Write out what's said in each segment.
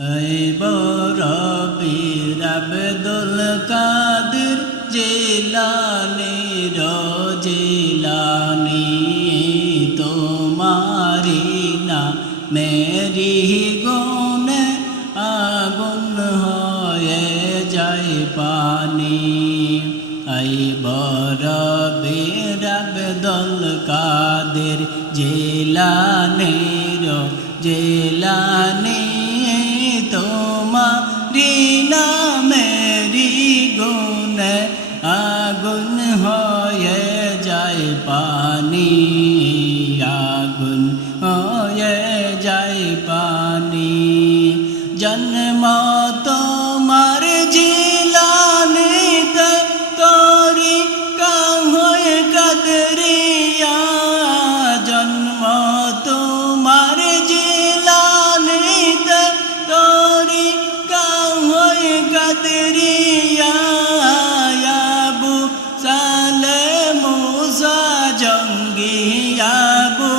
এই বড় পীর আব্দুল কাদের জিলানী জিলানী তোমারি না মেরি গুনে আগুন হয়ে যায় পানি। এই বড় পীর আব্দুল কাদের জিলানী জিলানী তোমারি না মেরি গুনে আগুন হয়ে যায় পানি, আগুন হয়ে যায় পানি। জন্ম তোমার জিলানীতে তরিকা হয়ে কাদরিয়া, জন্ম তোমার জিলানীতে তরিকা হয়ে কাদরিয়া। আবু সালে মুসা জঙ্গি, আবু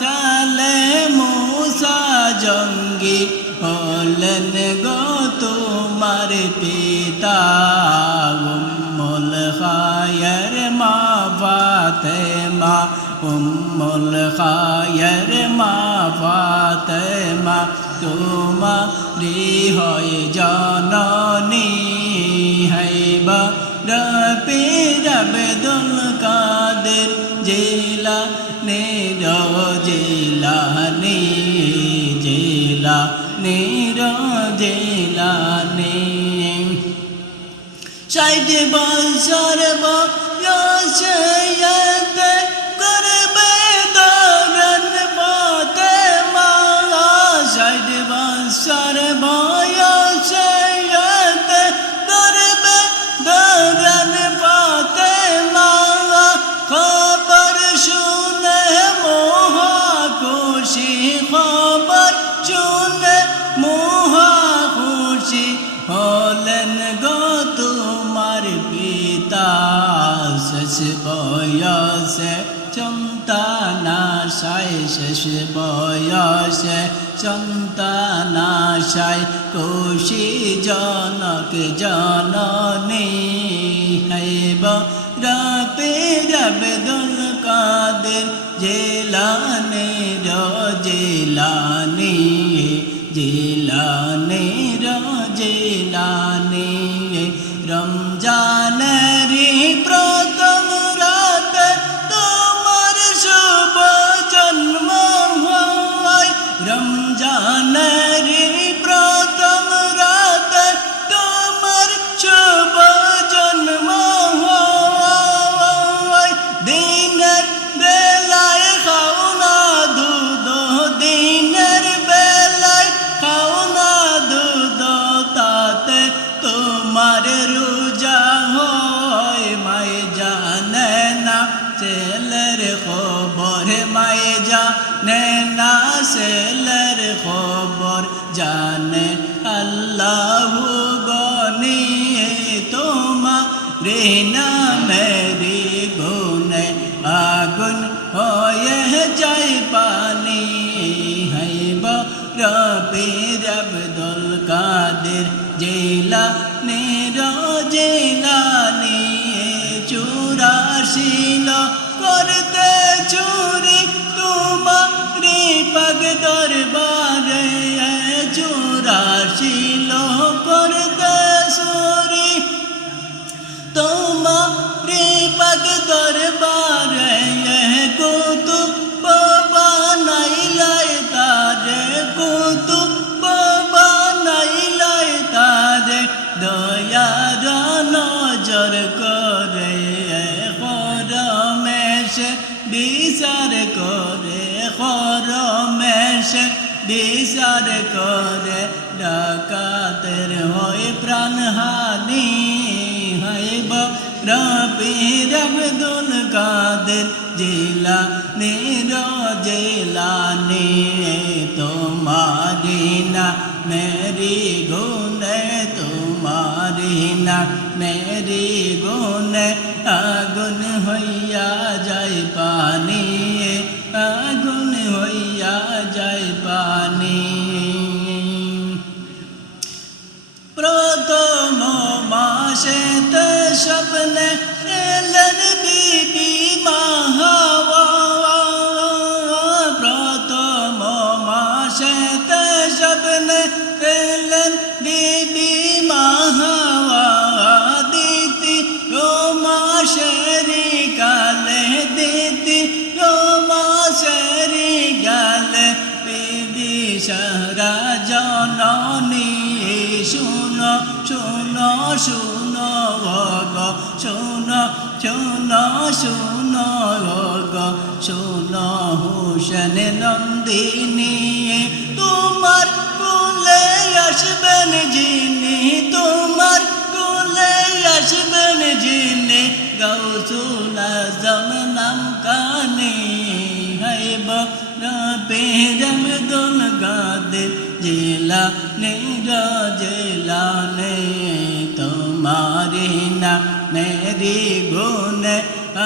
সালে মুসা জঙ্গি হলেন গো তোমার পিতা। উম্মুল খায়ের মা ফাতেমা, উম্মুল খায়ের মা ফাতেমা তোমারি হয় জননী। হাইবা পীর আব্দুল কাদের জিলানী জিলানী জিলানী জিলানী। 60 বছর বয়সে করবে দরন ফাতেমা, 60 বছর বয়সে করবে দরন ফাতেমা। খবর শুনে মহা খুশি, খবর শুনে মহা খুশি হলেন গো তোমার পিতা। শেষ বয়সে সন্তানাশায়, শেষ বয়সে সন্তানাশায় খুশি জনক জননী। হাইব পীর আব্দুল কাদের জিলানী জিলানী জিলানী জিলানী। রমজানেরই প্রথম রাতে তোমার শুভ জন্ম হয়, রমজানেরই প্রথম রাতে তোমার শুভ জন্ম হয়। দিনের বেলায় খাও না দুধ, দিনের বেলায় খাও না দুধ, তাতে তোমার রোজা হয়। মায়ে জানে না ছেলের খবর, মায়ে জানে না ছেলের খবর, জানে আল্লাহ গনি। তোমারে নামেরি গুনে আগুন হয়ে যায় পানি। হাইবা পীর আব্দুল কাদের জিলানী জিলানী। 84 করতে চুরি তোমারি পাক দরবারে, 84 করতে চুরি তোমারি পাক দরবারে। কুতুব বানাইলাই তারে, কুতুব বানাইলাই তারে, দয়ার নজর করে খরমেশে বিচার করে, খরমেশে বিচার করে, ডাকাতের হয় প্রাণহানি। হাইব পীর আব্দুল কাদের জিলানী জিলানী তোমারি না মেরি গুনে, তোমারি না মেরি গুনে আগুন হইয়া যায় পানি, আগুন হইয়া যায় পানি। স্বপ্নে এলেন বিবি মা হাওয়া প্রথম মাসেতে স্বপ্নে এলেন বিবি মা হাওয়া দ্বিতীয় মাসের কালে দ্বিতীয় মাসের গালে বিবি সারা জননী শুনো শুনো শুনো গো শুনো শুনো শুনো গো শুনো হুসেন নন্দিনী তোমার কোলে আসবেন যিনি তোমার কোলে আসবেন যিনি গৌসুল আজম নাম কানে হাইব রবেরম দুল গাদের জিলানে জিলানে তোমারি না মেরি গুনে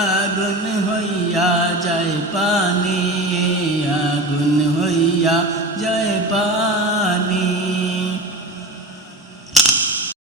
আগুন হইয়া যায় পানি আগুন হইয়া যায় পানি।